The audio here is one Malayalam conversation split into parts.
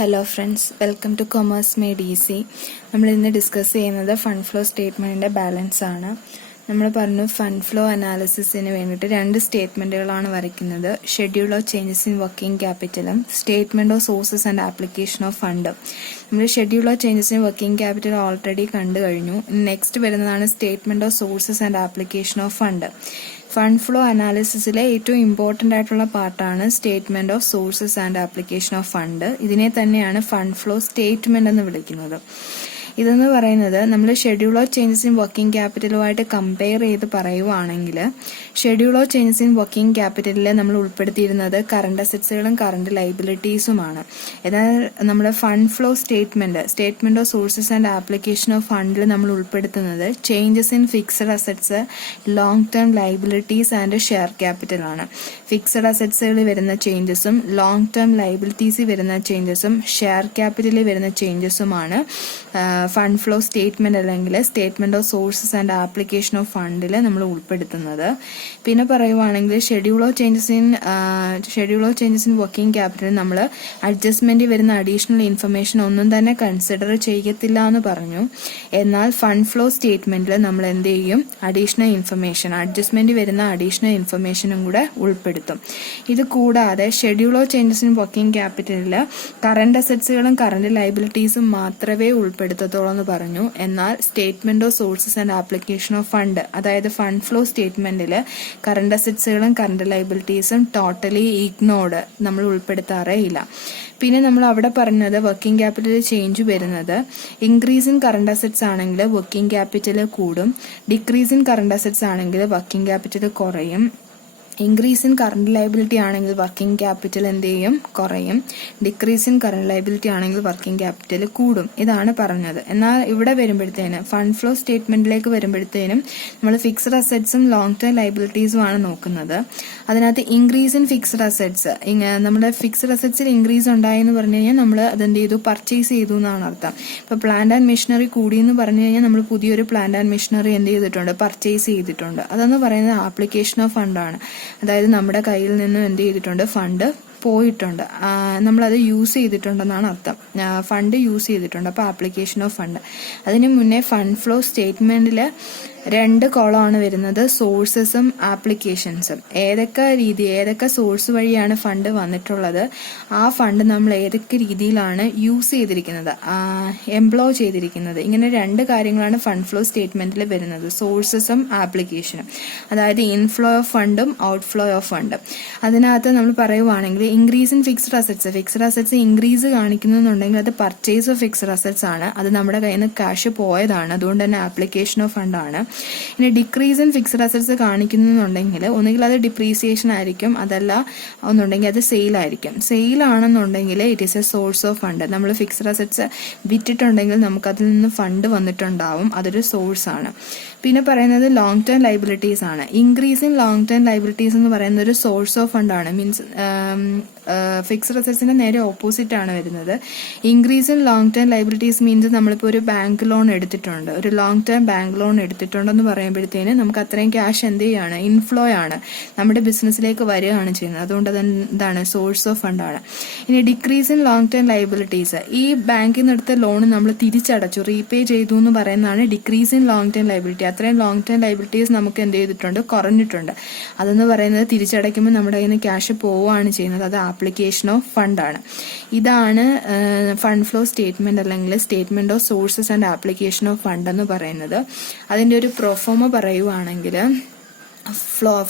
Hello friends, welcome two commerce made easy. നമ്മൾ ഇന്ന് ഡിസ്കസ് ചെയ്യുന്നത് ഫണ്ട് ഫ്ലോ സ്റ്റേറ്റ്മെൻറ്റിൻ്റെ ബാലൻസ് ആണ്. നമ്മൾ പറഞ്ഞു ഫണ്ട് ഫ്ലോ അനാലിസിസിന് വേണ്ടിയിട്ട് രണ്ട് സ്റ്റേറ്റ്മെൻറ്റുകളാണ് വരയ്ക്കുന്നത്. Schedule of changes in working ക്യാപിറ്റലും statement of sources and application of fund. നമ്മൾ schedule of changes in working capital already കണ്ടു കഴിഞ്ഞു. നെക്സ്റ്റ് വരുന്നതാണ് statement of sources and application of fund. Fund flow അനാലിസിസിലെ ഏറ്റവും ഇമ്പോർട്ടൻ്റ് ആയിട്ടുള്ള പാർട്ടാണ് statement of sources and application of fund. ഇതിനെ തന്നെയാണ് ഫണ്ട് ഫ്ലോ സ്റ്റേറ്റ്മെൻറ്റ് എന്ന് വിളിക്കുന്നത്. ഇതെന്ന് പറയുന്നത് നമ്മൾ schedule of changes in working ക്യാപിറ്റലുമായിട്ട് കമ്പയർ ചെയ്ത് പറയുവാണെങ്കിൽ schedule of changes in working ക്യാപിറ്റലിൽ നമ്മൾ ഉൾപ്പെടുത്തിയിരുന്നത് കറണ്ട് അസറ്റ്സുകളും കറണ്ട് ലൈബിലിറ്റീസുമാണ്. എന്നാൽ നമ്മുടെ fund flow statement of sources and application of ഫണ്ടിൽ നമ്മൾ ഉൾപ്പെടുത്തുന്നത് changes in fixed assets, long term liabilities and share capital ആണ്. ഫിക്സഡ് അസറ്റ്സുകളിൽ വരുന്ന ചേഞ്ചസും ലോങ് ടേം ലൈബിലിറ്റീസിൽ വരുന്ന ചേഞ്ചസും ഷെയർ ക്യാപിറ്റലിൽ വരുന്ന ചേഞ്ചസുമാണ് ഫണ്ട് ഫ്ലോ സ്റ്റേറ്റ്മെന്റ് അല്ലെങ്കിൽ statement of sources and application of ഫണ്ടിൽ നമ്മൾ ഉൾപ്പെടുത്തുന്നത്. പിന്നെ പറയുവാണെങ്കിൽ schedule of changes in working capital നമ്മൾ അഡ്ജസ്റ്റ്മെന്റ് വരുന്ന അഡീഷണൽ ഇൻഫർമേഷൻ ഒന്നും തന്നെ കൺസിഡർ ചെയ്യത്തില്ല എന്ന് പറഞ്ഞു. എന്നാൽ ഫണ്ട് ഫ്ലോ സ്റ്റേറ്റ്മെന്റിൽ നമ്മൾ എന്ത് ചെയ്യും? അഡീഷണൽ ഇൻഫർമേഷൻ, അഡ്ജസ്റ്റ്മെന്റ് വരുന്ന അഡീഷണൽ ഇൻഫർമേഷനും കൂടെ ഉൾപ്പെടുത്തും. ഇത് കൂടാതെ schedule of changes in working ക്യാപിറ്റലിൽ കറണ്ട് അസറ്റ്സുകളും കറണ്ട് ലൈബിലിറ്റീസും മാത്രമേ ഉൾപ്പെടുത്തത്തുള്ളൂ എന്ന് പറഞ്ഞു. എന്നാൽ statement of sources and application of fund, അതായത് ഫണ്ട് ഫ്ലോ സ്റ്റേറ്റ്മെന്റിൽ കറണ്ട് അസറ്റ്സുകളും കറണ്ട് ലൈബിലിറ്റീസും ടോട്ടലി ഇഗ്നോർഡ്, നമ്മൾ ഉൾപ്പെടുത്താറേ ഇല്ല. പിന്നെ നമ്മൾ അവിടെ പറഞ്ഞത് വർക്കിംഗ് ക്യാപിറ്റൽ ചേഞ്ച് വരുന്നത് ഇൻക്രീസ് ഇൻ കറണ്ട് അസറ്റ്സ് ആണെങ്കിൽ വർക്കിംഗ് ക്യാപിറ്റൽ കൂടും, ഡിക്രീസ് ഇൻ കറണ്ട് അസറ്റ്സ് ആണെങ്കിൽ വർക്കിംഗ് ക്യാപിറ്റൽ കുറയും, ഇൻക്രീസ് ഇൻ കറണ്ട് ലൈബിലിറ്റി ആണെങ്കിൽ വർക്കിംഗ് ക്യാപിറ്റൽ എന്ത് ചെയ്യും? കുറയും, ഡിക്രീസ് ഇൻ കറണ്ട് ലൈബിലിറ്റി ആണെങ്കിൽ വർക്കിംഗ് ക്യാപിറ്റൽ കൂടും. ഇതാണ് പറഞ്ഞത്. എന്നാൽ ഇവിടെ വരുമ്പോഴത്തേനും ഫണ്ട് ഫ്ലോ സ്റ്റേറ്റ്മെന്റിലേക്ക് വരുമ്പോഴത്തേനും നമ്മൾ ഫിക്സഡ് അസറ്റ്സും ലോങ് ടേം ലൈബിലിറ്റീസും ആണ് നോക്കുന്നത്. അതിനകത്ത് ഇൻക്രീസ് ഇൻ ഫിക്സഡ് അസറ്റ്സ്, നമ്മുടെ ഫിക്സഡ് അസറ്റ്സിൽ ഇൻക്രീസ് ഉണ്ടായി എന്ന് പറഞ്ഞു കഴിഞ്ഞാൽ നമ്മൾ അതെന്ത് ചെയ്തു? പർച്ചേസ് ചെയ്തു എന്നാണ് അർത്ഥം. ഇപ്പൊ പ്ലാന്റ് ആൻഡ് മെഷീനറി കൂടി എന്ന് പറഞ്ഞു കഴിഞ്ഞാൽ നമ്മൾ പുതിയൊരു പ്ലാന്റ് ആൻഡ് മെഷീനറി എന്ത് ചെയ്തിട്ടുണ്ട്? പർച്ചേസ് ചെയ്തിട്ടുണ്ട്. അതെന്ന് പറയുന്നത് ആപ്ലിക്കേഷൻ ഓഫ് ഫണ്ടാണ്. അതായത് നമ്മുടെ കയ്യിൽ നിന്നും എന്ത് ചെയ്തിട്ടുണ്ട്? ഫണ്ട് പോയിട്ടുണ്ട്, നമ്മളത് യൂസ് ചെയ്തിട്ടുണ്ടെന്നാണ് അർത്ഥം. ഫണ്ട് യൂസ് ചെയ്തിട്ടുണ്ട്, അപ്പോൾ ആപ്ലിക്കേഷൻ ഓഫ് ഫണ്ട്. അതിന് മുന്നേ ഫണ്ട് ഫ്ലോ സ്റ്റേറ്റ്മെന്റിൽ രണ്ട് കോളമാണ് വരുന്നത്, സോഴ്സസും ആപ്ലിക്കേഷൻസും. ഏതൊക്കെ സോഴ്സ് വഴിയാണ് ഫണ്ട് വന്നിട്ടുള്ളത്, ആ ഫണ്ട് നമ്മൾ ഏതൊക്കെ രീതിയിലാണ് യൂസ് ചെയ്തിരിക്കുന്നത്, എംപ്ലോയ് ചെയ്തിരിക്കുന്നത്, ഇങ്ങനെ രണ്ട് കാര്യങ്ങളാണ് ഫണ്ട് ഫ്ലോ സ്റ്റേറ്റ്മെന്റിൽ വരുന്നത്, സോഴ്സസും ആപ്ലിക്കേഷനും. അതായത് ഇൻഫ്ലോ ഓഫ് ഫണ്ടും ഔട്ട്ഫ്ലോ ഓഫ് ഫണ്ടും. അതിനകത്ത് നമ്മൾ പറയുവാണെങ്കിൽ increase in fixed assets increase കാണിക്കുന്നുണ്ടെങ്കിൽ അത് പർച്ചേസ് ഓഫ് ഫിക്സഡ് അസറ്റ്സ് ആണ്. അത് നമ്മുടെ കയ്യിൽ നിന്ന് ക്യാഷ് പോയതാണ്, അതുകൊണ്ട് തന്നെ ആപ്ലിക്കേഷൻ ഓഫ് ഫണ്ട് ആണ്. ഇനി ഡിക്രീസ് ഇൻ ഫിക്സഡ് അസറ്റ്സ് കാണിക്കുന്നുണ്ടെങ്കിൽ ഒന്നുകിൽ അത് ഡിപ്രീസിയേഷൻ ആയിരിക്കും, അതല്ല ഒന്നുണ്ടെങ്കിൽ അത് സെയിൽ ആയിരിക്കും. സെയിൽ ആണെന്നുണ്ടെങ്കിൽ it is A source of fund. നമ്മൾ ഫിക്സഡ് അസറ്റ്സ് വിറ്റിട്ടുണ്ടെങ്കിൽ നമുക്കതിൽ നിന്ന് ഫണ്ട് വന്നിട്ടുണ്ടാവും, അതൊരു സോഴ്സ് ആണ്. പിന്നെ പറയുന്നത് ലോങ് ടേം ലൈബിലിറ്റീസ് ആണ്. Increase in long term liabilities എന്ന് പറയുന്നത് ഒരു സോഴ്സ് ഓഫ് ഫണ്ട് ആണ്. മീൻസ് ഫിക്സഡ് അസറ്റ്സിന്റെ നേരെ ഓപ്പോസിറ്റ് ആണ് വരുന്നത്. Increase in long term liabilities means നമ്മളിപ്പോൾ ഒരു ബാങ്ക് ലോൺ എടുത്തിട്ടുണ്ട്, ഒരു ലോങ് ടേം ബാങ്ക് ലോൺ എടുത്തിട്ടുണ്ടെന്ന് പറയുമ്പോഴത്തേന് നമുക്ക് അത്രയും ക്യാഷ് എന്ത് ചെയ്യാണ്? ഇൻഫ്ലോ ആണ്, നമ്മുടെ ബിസിനസ്സിലേക്ക് വരികയാണ് ചെയ്യുന്നത്. അതുകൊണ്ട് അത് എന്താണ്? സോഴ്സ് ഓഫ് ഫണ്ട് ആണ്. ഇനി decrease in long term liabilities, ഈ ബാങ്കിൽ നിന്ന് എടുത്ത ലോൺ നമ്മൾ തിരിച്ചടച്ചു, റീപേ ചെയ്തു എന്ന് പറയുന്നതാണ് decrease in long term liability. അത്രയും ലോങ് ടേം ലൈബിലിറ്റീസ് നമുക്ക് എന്ത് ചെയ്തിട്ടുണ്ട്? കുറഞ്ഞിട്ടുണ്ട്. അതെന്ന് പറയുന്നത് തിരിച്ചടയ്ക്കുമ്പോൾ നമ്മുടെ കയ്യിൽ നിന്ന് ക്യാഷ് പോവുകയാണ് ചെയ്യുന്നത്, അത് ആപ്ലിക്കേഷൻ ഓഫ് ഫണ്ട് ആണ്. ഇതാണ് ഫണ്ട് ഫ്ലോ സ്റ്റേറ്റ്മെന്റ് അല്ലെങ്കിൽ statement of sources and application of fund എന്ന് പറയുന്നത്. അതിന്റെ ഒരു പ്രൊഫോമ പറയുവാണെങ്കിൽ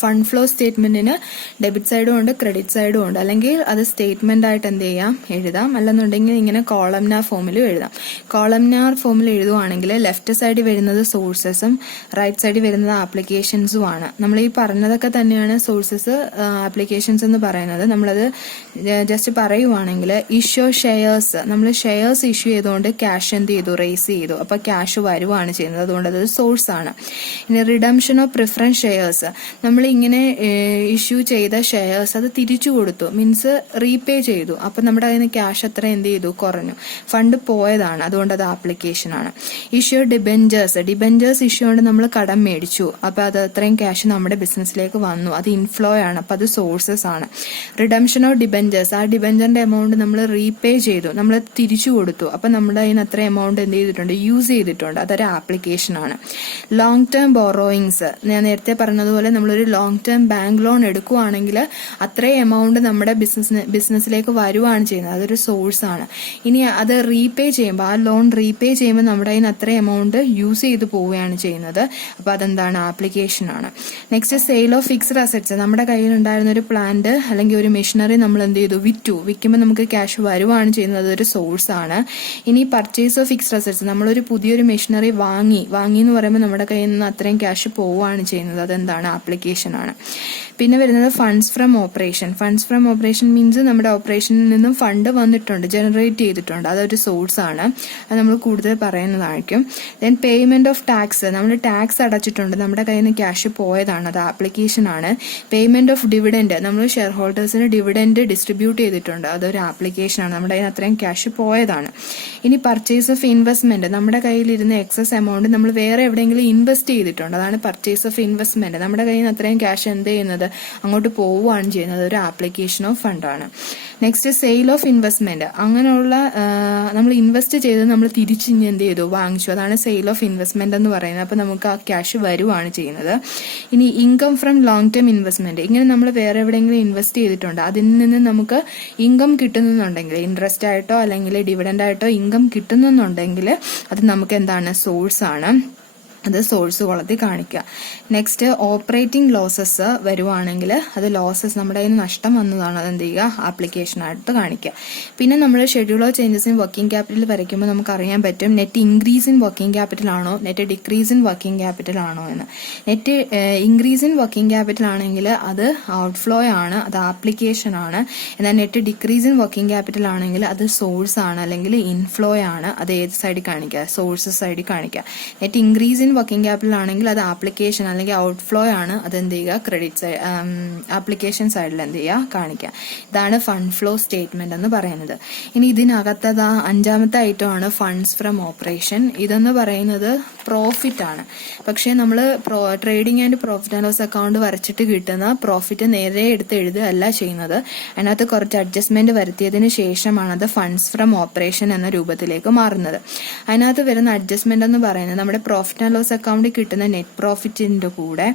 ഫണ്ട് ഫ്ലോ സ്റ്റേറ്റ്മെന്റിന് ഡെബിറ്റ് സൈഡും ഉണ്ട്, ക്രെഡിറ്റ് സൈഡും ഉണ്ട്. അല്ലെങ്കിൽ അത് സ്റ്റേറ്റ്മെന്റ് ആയിട്ട് എന്ത് ചെയ്യാം? എഴുതാം. അല്ലെന്നുണ്ടെങ്കിൽ ഇങ്ങനെ കോളംനാർ ഫോമിലും എഴുതാം. കോളംനാർ ഫോമിൽ എഴുതുവാണെങ്കിൽ ലെഫ്റ്റ് സൈഡിൽ വരുന്നത് സോഴ്സസും റൈറ്റ് സൈഡിൽ വരുന്നത് ആപ്ലിക്കേഷൻസും ആണ്. നമ്മൾ ഈ പറഞ്ഞതൊക്കെ തന്നെയാണ് സോഴ്സസ്, ആപ്ലിക്കേഷൻസ് എന്ന് പറയുന്നത്. നമ്മളത് ജസ്റ്റ് പറയുവാണെങ്കിൽ ഇഷ്യൂ ഷെയർസ്, നമ്മൾ ഷെയർസ് ഇഷ്യൂ ചെയ്തുകൊണ്ട് ക്യാഷ് എന്ത് ചെയ്തു? റേസ് ചെയ്തു. അപ്പൊ ക്യാഷ് വരുവാണ് ചെയ്യുന്നത്, അതുകൊണ്ട് അത് സോഴ്സ് ആണ്. ഇനി redemption of preference shares, shares, നമ്മൾ ഇങ്ങനെ ഇഷ്യൂ ചെയ്ത ഷെയർസ് അത് തിരിച്ചു കൊടുത്തു, മീൻസ് റീപേ ചെയ്തു. അപ്പൊ നമ്മുടെ കയ്യിൽ നിന്ന് ക്യാഷ് അത്ര എന്ത് ചെയ്തു, കുറഞ്ഞു, ഫണ്ട് പോയതാണ്, അതുകൊണ്ട് അത് ആപ്ലിക്കേഷൻ ആണ്. ഇഷ്യൂ ഡിബെഞ്ചേഴ്സ് ഇഷ്യൂ കൊണ്ട് നമ്മൾ കടം മേടിച്ചു, അപ്പൊ അത് അത്രയും ക്യാഷ് നമ്മുടെ ബിസിനസ്സിലേക്ക് വന്നു, അത് ഇൻഫ്ലോ ആണ്, അപ്പൊ അത് സോഴ്സസ് ആണ്. റിഡംഷൻ ഓഫ് ഡിബെഞ്ചേഴ്സ്, ആ ഡിബെഞ്ചറിന്റെ എമൗണ്ട് നമ്മൾ റീപേ ചെയ്തു, നമ്മൾ തിരിച്ചു കൊടുത്തു, അപ്പൊ നമ്മുടെ അതിന് അത്ര എമൗണ്ട് എന്ത് ചെയ്തിട്ടുണ്ട്, യൂസ് ചെയ്തിട്ടുണ്ട്, അതൊരു ആപ്ലിക്കേഷൻ ആണ്. ലോങ് ടേം ബോറോയിങ്സ്, ഞാൻ നേരത്തെ പറഞ്ഞതുപോലെ നമ്മളൊരു ലോങ് ടേം ബാങ്ക് ലോൺ എടുക്കുവാണെങ്കിൽ അത്രയും എമൗണ്ട് നമ്മുടെ ബിസിനസ്സിലേക്ക് വരുവാണ് ചെയ്യുന്നത്, അതൊരു സോഴ്സ് ആണ്. ഇനി അത് റീപേ ചെയ്യുമ്പോൾ, ആ ലോൺ റീപേ ചെയ്യുമ്പോൾ നമ്മുടെ അതിന് അത്ര എമൗണ്ട് യൂസ് ചെയ്ത് പോവുകയാണ് ചെയ്യുന്നത്, അപ്പൊ അതെന്താണ്, ആപ്ലിക്കേഷൻ ആണ്. Next sale of fixed assets, നമ്മുടെ കയ്യിൽ ഉണ്ടായിരുന്ന ഒരു പ്ലാന്റ് അല്ലെങ്കിൽ ഒരു മെഷീനറി നമ്മൾ എന്ത് ചെയ്തു, വിൽക്കുമ്പോൾ നമുക്ക് ക്യാഷ് വരുവാണ് ചെയ്യുന്നത്, അതൊരു സോഴ്സ് ആണ്. ഇനി പർച്ചേസ് ഓഫ് ഫിക്സ്ഡ് അസറ്റ്സ്, നമ്മളൊരു പുതിയൊരു മെഷീനറി വാങ്ങി എന്ന് പറയുമ്പോൾ നമ്മുടെ കയ്യിൽ നിന്ന് അത്രയും ക്യാഷ് പോവുകയാണ് ചെയ്യുന്നത്, അതെന്താണ്, ആപ്ലിക്കേഷൻ ആണ്. പിന്നെ വരുന്നത് ഫണ്ട്സ് ഫ്രം ഓപ്പറേഷൻ മീൻസ് നമ്മുടെ ഓപ്പറേഷനിൽ നിന്നും ഫണ്ട് വന്നിട്ടുണ്ട്, ജനറേറ്റ് ചെയ്തിട്ടുണ്ട്, അതൊരു സോഴ്സ് ആണ്, അത് നമ്മൾ കൂടുതൽ പറയുന്നതായിരിക്കും. ദെൻ പേയ്മെന്റ് ഓഫ് ടാക്സ്, നമ്മൾ ടാക്സ് അടച്ചിട്ടുണ്ട്, നമ്മുടെ കയ്യിൽ നിന്ന് ക്യാഷ് പോയതാണ്, അത് ആപ്ലിക്കേഷൻ ആണ്. പേയ്മെന്റ് ഓഫ് ഡിവിഡൻഡ്, നമ്മൾ ഷെയർ ഹോൾഡേഴ്സിന് ഡിവിഡൻഡ് ഡിസ്ട്രിബ്യൂട്ട് ചെയ്തിട്ടുണ്ട്, അതൊരു ആപ്ലിക്കേഷൻ ആണ്, നമ്മുടെ കയ്യിൽ അത്രയും ക്യാഷ് പോയതാണ്. ഇനി പർച്ചേസ് ഓഫ് ഇൻവെസ്റ്റ്മെന്റ്, നമ്മുടെ കയ്യിലിരുന്ന എക്സസ് എമൗണ്ട് നമ്മൾ വേറെ എവിടെയെങ്കിലും ഇൻവെസ്റ്റ് ചെയ്തിട്ടുണ്ട്, അതാണ് പർച്ചേസ് ഓഫ് ഇൻവെസ്റ്റ്മെന്റ്. നമ്മുടെ കയ്യിൽ നിന്ന് അത്രയും ക്യാഷ് എന്ത് ചെയ്യുന്നത്, അങ്ങോട്ട് പോവുകയാണ് ചെയ്യുന്നത്, ഒരു ആപ്ലിക്കേഷൻ ഓഫ് ഫണ്ടാണ്. നെക്സ്റ്റ് സെയിൽ ഓഫ് ഇൻവെസ്റ്റ്മെന്റ്, അങ്ങനെയുള്ള നമ്മൾ ഇൻവെസ്റ്റ് ചെയ്ത് നമ്മൾ തിരിച്ച് എന്ത് ചെയ്തു, വാങ്ങിച്ചു, അതാണ് സെയിൽ ഓഫ് ഇൻവെസ്റ്റ്മെന്റ് എന്ന് പറയുന്നത്, അപ്പൊ നമുക്ക് ആ ക്യാഷ് വരുവാണ് ചെയ്യുന്നത്. ഇനി income from long term investment, ഇങ്ങനെ നമ്മൾ വേറെ എവിടെയെങ്കിലും ഇൻവെസ്റ്റ് ചെയ്തിട്ടുണ്ട്, അതിൽ നിന്ന് നമുക്ക് ഇൻകം കിട്ടുന്നുണ്ടെങ്കിൽ, ഇൻട്രസ്റ്റ് ആയിട്ടോ അല്ലെങ്കിൽ ഡിവിഡൻഡ് ആയിട്ടോ ഇൻകം കിട്ടുന്നുണ്ടെങ്കിൽ അത് നമുക്ക് എന്താണ്, സോഴ്സ് ആണ്, അത് സോഴ്സ് കോളത്തിൽ കാണിക്കുക. നെക്സ്റ്റ് ഓപ്പറേറ്റിംഗ് ലോസസ് വരുവാണെങ്കിൽ അത് ലോസസ്, നമ്മുടെ കയ്യിൽ നിന്ന് നഷ്ടം വന്നതാണ്, അതെന്ത് ചെയ്യുക, ആപ്ലിക്കേഷൻ ആയിട്ട് കാണിക്കുക. പിന്നെ നമ്മൾ schedule of changes in working capital വരയ്ക്കുമ്പോൾ നമുക്ക് അറിയാൻ പറ്റും net increase in working capital ആണോ net decrease in working capital ആണോ എന്ന്. Net increase in working capital ആണെങ്കിൽ അത് ഔട്ട്ഫ്ലോ ആണ്, അത് ആപ്ലിക്കേഷൻ ആണ്. എന്നാൽ net decrease in working capital ആണെങ്കിൽ അത് സോഴ്സ് ആണ് അല്ലെങ്കിൽ ഇൻഫ്ലോ ആണ്, അത് ഏത് സൈഡിൽ കാണിക്കുക, സോഴ്സസ് സൈഡിൽ കാണിക്കുക. Net increase in working capital ആണെങ്കിൽ അത് ആപ്ലിക്കേഷൻ അല്ലെങ്കിൽ ഔട്ട്ഫ്ലോ ആണ്, അത് എന്ത് ചെയ്യുക, ക്രെഡിറ്റ് സൈഡ് ആപ്ലിക്കേഷൻ സൈഡിൽ എന്ത് ചെയ്യുക, കാണിക്കുക. ഇതാണ് ഫണ്ട് ഫ്ലോ സ്റ്റേറ്റ്മെന്റ് എന്ന് പറയുന്നത്. ഇനി ഇതിനകത്തത് അഞ്ചാമത്തെ ഐറ്റം ആണ് ഫണ്ട്സ് ഫ്രം ഓപ്പറേഷൻ. ഇതെന്ന് പറയുന്നത് പ്രോഫിറ്റ് ആണ്. പക്ഷേ നമ്മൾ trading and profit and loss account വരച്ചിട്ട് കിട്ടുന്ന പ്രോഫിറ്റ് നേരെ എടുത്ത് എഴുതുകയല്ല ചെയ്യുന്നത്, അതിനകത്ത് കുറച്ച് അഡ്ജസ്റ്റ്മെന്റ് വരുത്തിയതിന് ശേഷമാണ് അത് ഫണ്ട്സ് ഫ്രം ഓപ്പറേഷൻ എന്ന രൂപത്തിലേക്ക് മാറുന്നത്. അതിനകത്ത് വരുന്ന അഡ്ജസ്റ്റ്മെന്റ് എന്ന് പറയുന്നത് നമ്മുടെ പ്രോഫിറ്റ് ആൻഡ് ലോസ് അക്കൗണ്ടിൽ കിട്ടുന്ന നെറ്റ് പ്രോഫിറ്റിന്റെ കൂടെ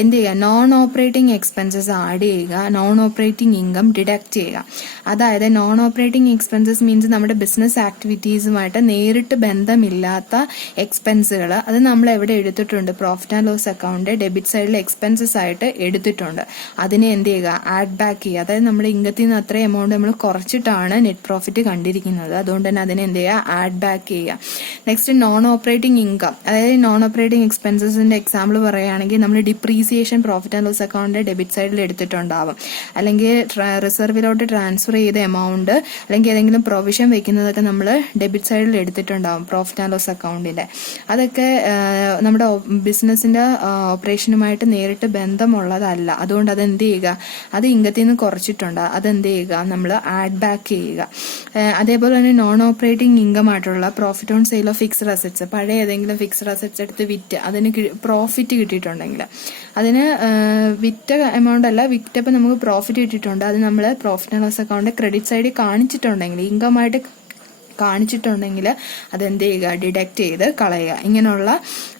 എന്ത് ചെയ്യുക, നോൺ ഓപ്പറേറ്റിംഗ് എക്സ്പെൻസസ് ആഡ് ചെയ്യുക, നോൺ ഓപ്പറേറ്റിംഗ് ഇൻകം ഡിഡക്ട് ചെയ്യുക. അതായത് നോൺ ഓപ്പറേറ്റിംഗ് എക്സ്പെൻസസ് മീൻസ് നമ്മുടെ ബിസിനസ് ആക്ടിവിറ്റീസുമായിട്ട് നേരിട്ട് ബന്ധമില്ലാത്ത എക്സ്പെൻസുകൾ, അത് നമ്മൾ എവിടെ എടുത്തിട്ടുണ്ട്, profit and loss account debit സൈഡിൽ എക്സ്പെൻസസ് ആയിട്ട് എടുത്തിട്ടുണ്ട്, അതിനെ എന്ത് ചെയ്യുക, ആഡ് ബാക്ക് ചെയ്യുക. അതായത് നമ്മുടെ ഇൻകത്തിൽ നിന്ന് അത്ര എമൗണ്ട് നമ്മൾ കുറച്ചിട്ടാണ് നെറ്റ് പ്രോഫിറ്റ് കണ്ടിരിക്കുന്നത്, അതുകൊണ്ട് തന്നെ അതിനെ എന്ത് ചെയ്യുക, ആഡ് ബാക്ക് ചെയ്യുക. നെക്സ്റ്റ് നോൺ ഓപ്പറേറ്റിംഗ് ഇൻകം, അതായത് നോൺ ഓപ്പറേറ്റിംഗ് എക്സ്പെൻസസിന്റെ എക്സാമ്പിൾ പറയുകയാണെങ്കിൽ നമ്മൾ depreciation profit and loss account debit സൈഡിൽ എടുത്തിട്ടുണ്ടാവും, അല്ലെങ്കിൽ റിസർവിലോട്ട് ട്രാൻസ്ഫർ ചെയ്ത എമൗണ്ട് അല്ലെങ്കിൽ ഏതെങ്കിലും പ്രൊവിഷൻ വെക്കുന്നതൊക്കെ നമ്മൾ ഡെബിറ്റ് സൈഡിൽ എടുത്തിട്ടുണ്ടാവും പ്രോഫിറ്റ് ആൻഡ് ലോസ് അക്കൗണ്ടിന്റെ. അതൊക്കെ നമ്മുടെ ബിസിനസിന്റെ ഓപ്പറേഷനുമായിട്ട് നേരിട്ട് ബന്ധമുള്ളതല്ല, അതുകൊണ്ട് അത് എന്ത് ചെയ്യുക, അത് ഇൻകത്തിൽ നിന്ന് കുറച്ചിട്ടുണ്ട്, അതെന്ത് ചെയ്യുക, നമ്മൾ ആഡ് ബാക്ക് ചെയ്യുക. അതേപോലെ തന്നെ നോൺ ഓപ്പറേറ്റിംഗ് ഇൻകം ആയിട്ടുള്ള profit on sale of fixed assets, പഴയ ഏതെങ്കിലും ഫിക്സ്ഡ് അസറ്റ്സ് എടുത്ത് വിറ്റ് അതിന് പ്രോഫിറ്റ് കിട്ടിയിട്ടുണ്ടെങ്കിൽ, അതിന് വിറ്റ എമൗണ്ട് അല്ല, വിറ്റപ്പോൾ നമുക്ക് പ്രോഫിറ്റ് കിട്ടിയിട്ടുണ്ട്, അത് നമ്മൾ profit and loss account credit സൈഡിൽ കാണിച്ചിട്ടുണ്ടെങ്കിൽ, ഇൻകം ആയിട്ട് കാണിച്ചിട്ടുണ്ടെങ്കിൽ അതെന്ത് ചെയ്യുക, ഡിഡക്ട് ചെയ്ത് കളയുക. ഇങ്ങനെയുള്ള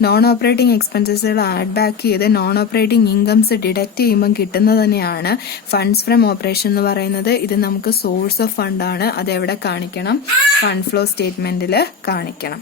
നോൺ ഓപ്പറേറ്റിംഗ് എക്സ്പെൻസസുകൾ ആഡ് ബാക്ക് ചെയ്ത് നോൺ ഓപ്പറേറ്റിംഗ് ഇൻകംസ് ഡിഡക്ട് ചെയ്യുമ്പോൾ കിട്ടുന്നത് തന്നെയാണ് ഫണ്ട്സ് ഫ്രം ഓപ്പറേഷൻ എന്ന് പറയുന്നത്. ഇത് നമുക്ക് സോഴ്സ് ഓഫ് ഫണ്ടാണ്, അതെവിടെ കാണിക്കണം, ഫണ്ട് ഫ്ലോ സ്റ്റേറ്റ്മെന്റിൽ കാണിക്കണം.